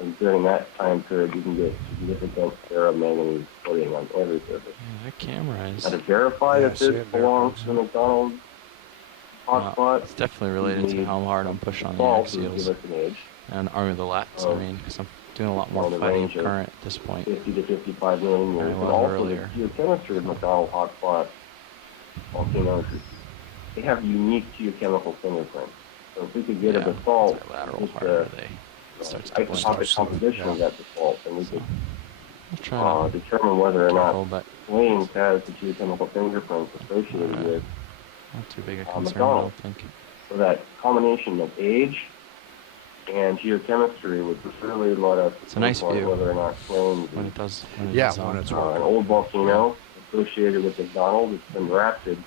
and during that time period, you can get significant ferromanganese coating on every surface. Yeah, that camera is. Now, to verify Yeah, if I see this it there, belongs folks. to the McDonald Well, hotspot, it's definitely related to need how hard I'm pushing on the salt to axials give us an age. and arm of the lats. I mean, because I'm doing a lot more on the fighting range of of current at this point. 50 to 55 million years. Very And well also earlier. the geochemistry of McDonald hotspot volcanoes, they have unique geochemical fingerprints. So if we could get a basalt, Bilateral just harder the they starts to blend. isotopic composition of that basalt, then we could I'll try to determine whether or careful, not but flames has the geochemical fingerprints associated Alright. with. not too big a concern, I McDonald. don't think. So that combination of age and geochemistry would really let us It's a nice pinpoint view. whether or not flames When it does, when it Yeah, is when on. it's an old volcano associated with McDonald. It's been drafted,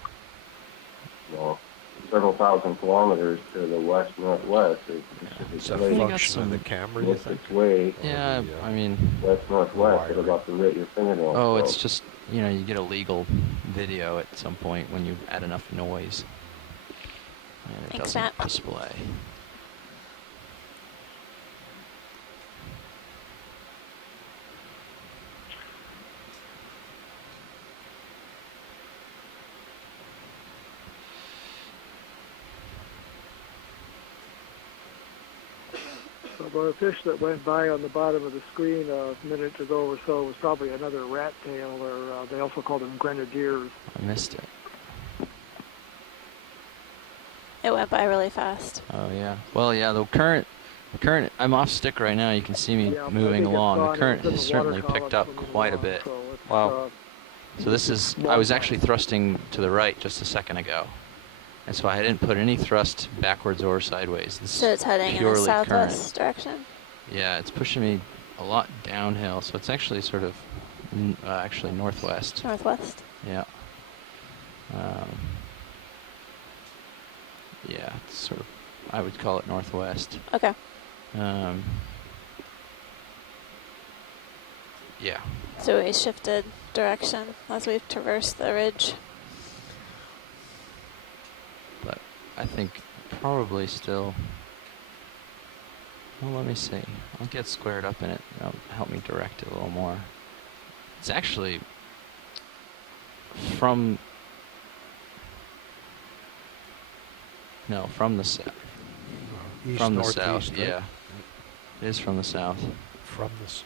several thousand kilometers to the west-northwest. Is that a You got function of the some- camera, you It's think? its way Yeah, Yeah. I mean, west-northwest at Wiring. about the rate your fingernail. oh, goes. it's just, you get a legal video at some point when you add enough noise. And it Thanks, doesn't Matt. display. So the fish that went by on the bottom of the screen a minute ago or so was probably another rat tail, or they also call them grenadiers. I missed it. It went by really fast. Oh yeah. Well, yeah. The current. I'm off stick right now. You can see me Yeah, I moving think it's along. gone. The current It's in has the water certainly picked column up swimming quite a along, bit. so it's, Wow. So this is. I was actually thrusting to the right just a second ago, and so I didn't put any thrust backwards or sideways. This So is it's heading in the purely southwest current. direction. Yeah, it's pushing me a lot downhill. So it's actually sort of, actually northwest. Northwest. Yeah. Yeah, it's sort of, I would call it northwest. Okay. Yeah. So we shifted direction as we've traversed the ridge. But I think probably still, well, let me see. I'll get squared up in it. That'll help me direct it a little more. It's actually No, from the south. East, From the northeast, south, right? yeah. It is from the south. From this.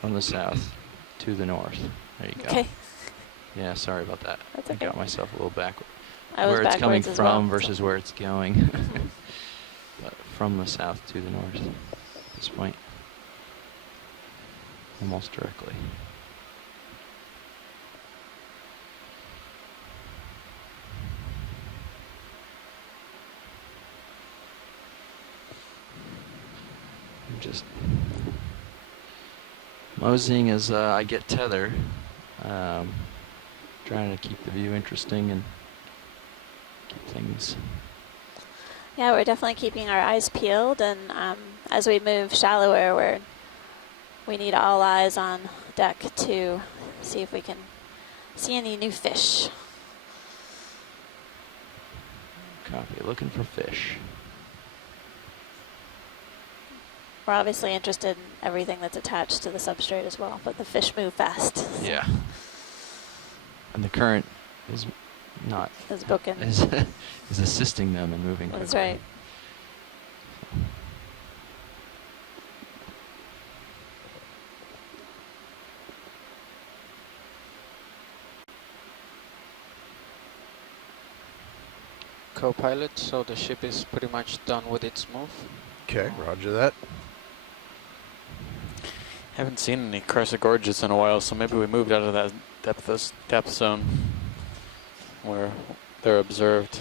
From the south to the north. There you go. Okay. Yeah, sorry about that. That's I okay. got myself a little backward. I was Where it's coming backwards as from well, versus so. where it's going. But from the south to the north at this point. Almost directly. I'm just moseying as I get tether. Trying to keep the view interesting and keep things. Yeah, we're definitely keeping our eyes peeled, and as we move shallower, we need all eyes on deck to see if we can see any new fish. Copy. Looking for fish. We're obviously interested in everything that's attached to the substrate as well, but the fish move fast. So Yeah. And the current is not Is booking. is assisting them in moving That's quickly. right. Co-pilot, so the ship is pretty much done with its move. Okay, roger that. Haven't seen any crescent gorges in a while, so maybe we moved out of that depth zone where they're observed.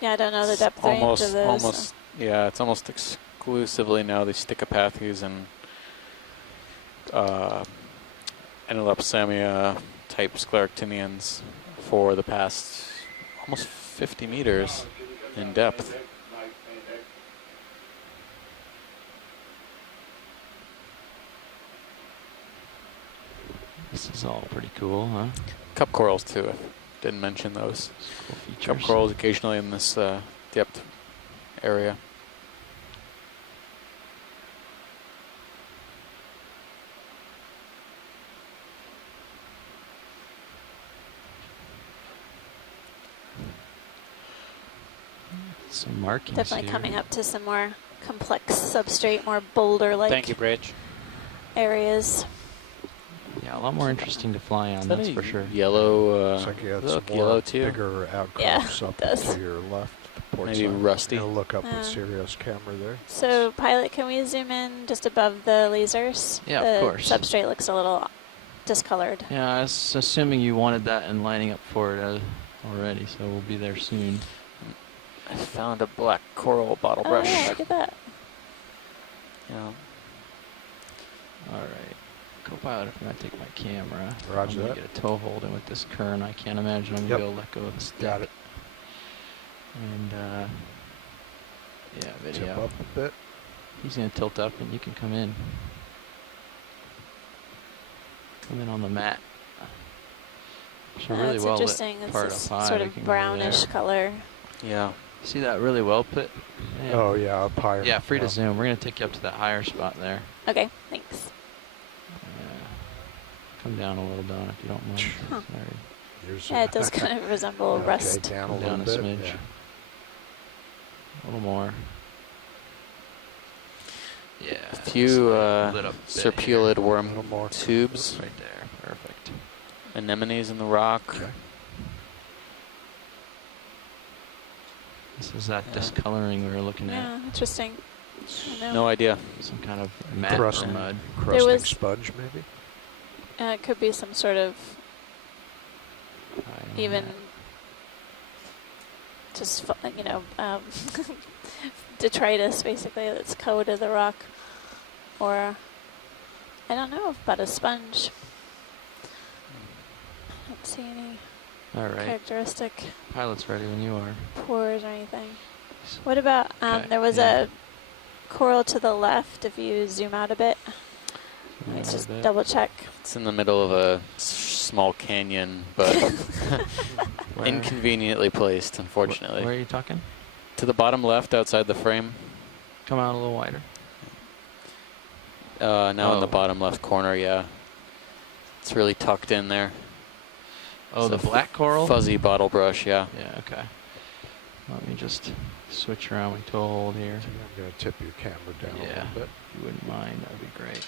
Yeah, I don't know the depth range of those. Yeah, it's almost exclusively now the Stichopathes and Anelopsamia type scleractinians for the past almost 50 meters in depth. This is all pretty cool, huh? Cup corals too, I didn't mention those. Cool features. Cup corals occasionally in this depth area. Some markings Definitely here. coming up to some more complex substrate, more boulder-like Thank you, Bridge. areas. Yeah, a lot more interesting to fly on, Is that that's a for sure. yellow, Looks like you had some look, more yellow too? bigger Yeah, outcrops it up does. to your left. The port Maybe side. rusty. I'll look up Yeah. with Sirius camera there. So, pilot, can we zoom in just above the lasers? Yeah, the of course. Substrate looks a little discolored. Yeah, I was assuming you wanted that and lining up for it already, so we'll be there soon. I found a black coral bottle Oh brush. yeah, look at that. Yeah. All right. Co-pilot, if I take my camera, Roger I'm gonna that. get a tow hold, and with this current, I can't imagine I'm Yep. gonna be able to let go of the stick. Got it. And yeah, Tip video. up a bit. He's gonna tilt up, and you can come in. Come in on the mat. It's a really That's well lit interesting. It's part this up high. sort We of can go over brownish there. color. Yeah. See that really well put? Yeah. Oh yeah, up higher. Yeah, free to zoom. We're gonna take you up to that higher spot there. Okay, thanks. Yeah. Come down a little, Don, if you don't mind. Huh. Sorry. Yours Yeah, it does kind of resemble okay, rust. down a Come little down a bit. smidge. Yeah. A little more. Yeah. A few lit up bit serpulid A worm little more. tubes, here. Right there. Perfect. anemones in the rock. Okay. This is that Yeah. discoloring we were looking Yeah, interesting. I know. No idea. at. Some kind of mat Crusting. or mud. Crusting was- sponge maybe. It could be some sort of High on even that. just, detritus basically that's coated the rock. Or, I don't know about a sponge. I don't see any All right. characteristic Pilot's ready when you are. pores or anything. What about, Okay, there was yeah. a coral to the left if you zoom out a bit. Let me Zoom out a just bit. double check. It's in the middle of a small canyon, but Where? inconveniently placed, Where unfortunately. are you talking? To the bottom left, outside the frame. Come out a little wider. Now in the Oh. bottom left corner, yeah. It's really tucked in there. Oh, It's the a black coral? Fuzzy bottle brush, yeah. Yeah, okay. Let me just switch around my toe hold here. So I'm going to tip your camera down a Yeah, little bit. if you wouldn't mind, that'd be great.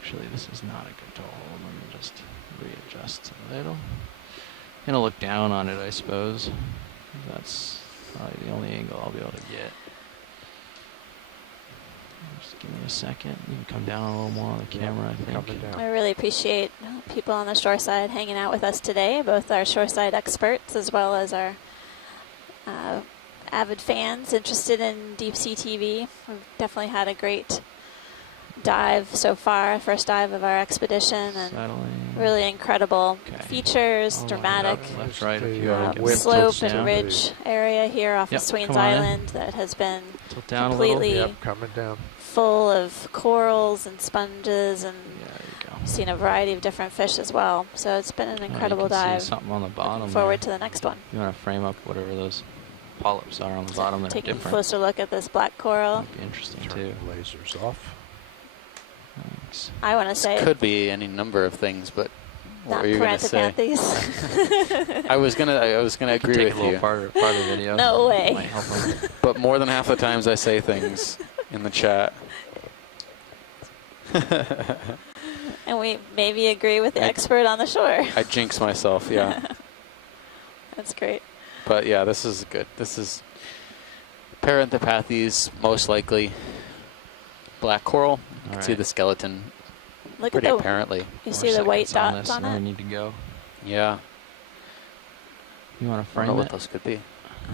Actually, this is not a good toe hold. Let me just readjust a little. Gonna look down on it, I suppose. That's probably the only angle I'll be able to get. Just give me a second. You can come down a little more on the camera, I think. Coming down. I really appreciate people on the shoreside hanging out with us today, both our shoreside experts as well as our avid fans interested in deep sea TV. We've definitely had a great dive so far, first dive of our expedition, and Settling. really incredible Okay. features, I'll line dramatic up left, right, if The, you want to wind slope tilts and down. ridge area here off Yep, of Swains come on in. Island that has been tilt down a little. completely Yep, coming down. full of corals and sponges, and Yeah, there you go. seen a variety of different fish as well. So it's been an Oh, incredible you can dive. See something on the bottom. Looking forward there. to the next one. You want to frame up whatever those polyps are on the bottom. They're Taking a different. closer look at this black coral. Might be interesting Turn too. the lasers off. Thanks. I want to say Could be any number of things, but what not were you going to say? Parantopanthes. I was gonna agree Take with a little you, part of the video. No way. Might help 'em. but more than half the times I say things in the chat. And we maybe agree with the I- expert on the shore. I jinx myself, yeah. That's great. But yeah, this is good. This is Paranthropathes, most likely. Black coral. You can see Alright. the skeleton Look pretty at the. apparently. You More see the white seconds dots this, on and then it? we need to go. Yeah. You want to I don't frame know what it? those could be.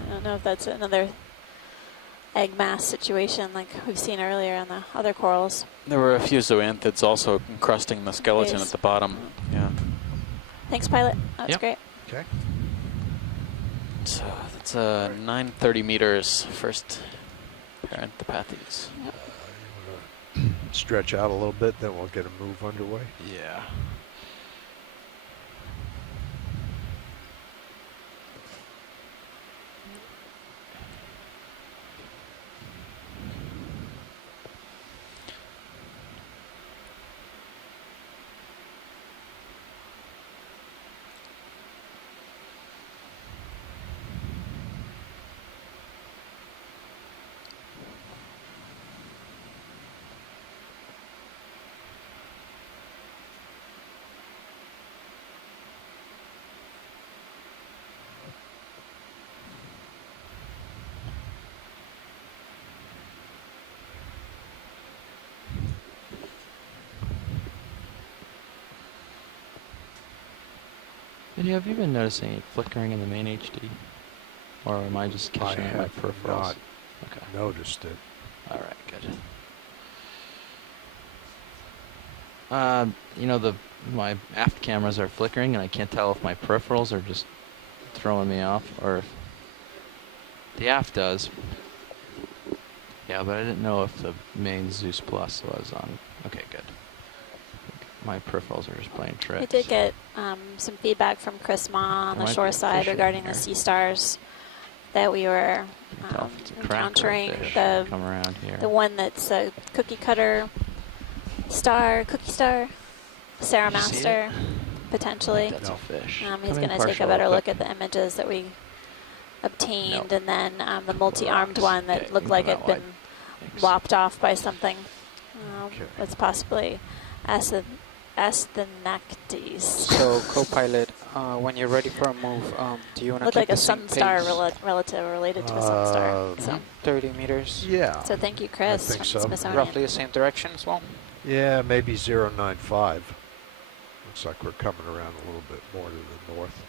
I don't know if that's another egg mass situation like we've seen earlier on the other corals. There were a few zoanthids also encrusting the skeleton Yes. at the bottom. Yeah. Thanks, pilot. That was Yep. great. Okay. So that's 930 meters first Paranthropathes. You wanna stretch out a little bit, then we'll get a move underway. Yeah. Video, have you been noticing any flickering in the main HD? Or am I just I catching it in my have peripherals? not Okay. noticed it. All right, good. You know, my aft cameras are flickering, and I can't tell if my peripherals are just throwing me off, or if the aft does. Yeah, but I didn't know if the main Zeus Plus was on. Okay, good. My peripherals are just playing tricks. I did get some feedback from Chris Ma on There the might shore be a side fish in regarding here. the sea stars that we were You can tell if it's a crack or a encountering. fish. The Come around here. one that's a cookie cutter star, cookie star, Sarah Did you see Master, potentially. That's No. a fish. He's Come going in to take partial a better real look quick. at the images that we obtained, Nope. and then the multi-armed Rocks. one that Okay, looked you like can it'd come out been wide. Thanks. lopped off by something. Okay. That's possibly Asthenactes. So, co-pilot, when you're ready for a move, do you want to Looked keep like a the same sunstar pace? relative related to a sunstar. Uh, So, 30 meters, Yeah. so thank you, Chris, think from so. Smithsonian. roughly the same direction as well. Yeah, maybe 095. Looks like we're coming around a little bit more to the north.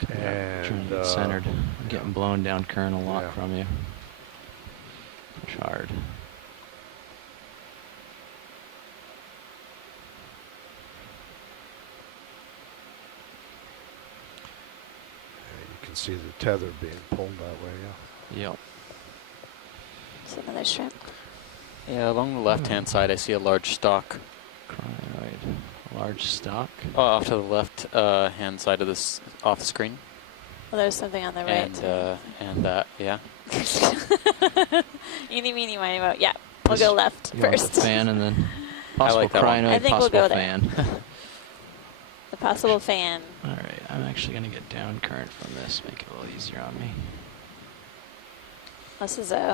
Trying to And get centered. I'm getting blown down current a lot Yeah. from you. Push hard. you can see the tether being pulled that way. Yeah. Yep. It's another shrimp. Yeah, along the left-hand side, I see a large stalk. Crinoid. Large stock. Oh, off to the left hand side of this, off the screen. Well, there's something on the right. And that, yeah. Eeny, meeny, miny, moe. Yeah, We'll go left You want first. the fan and then possible like that one. crinoid, I think we'll possible go there. fan. The possible fan. All right, I'm actually gonna get down current from this, make it a little easier on me. This is a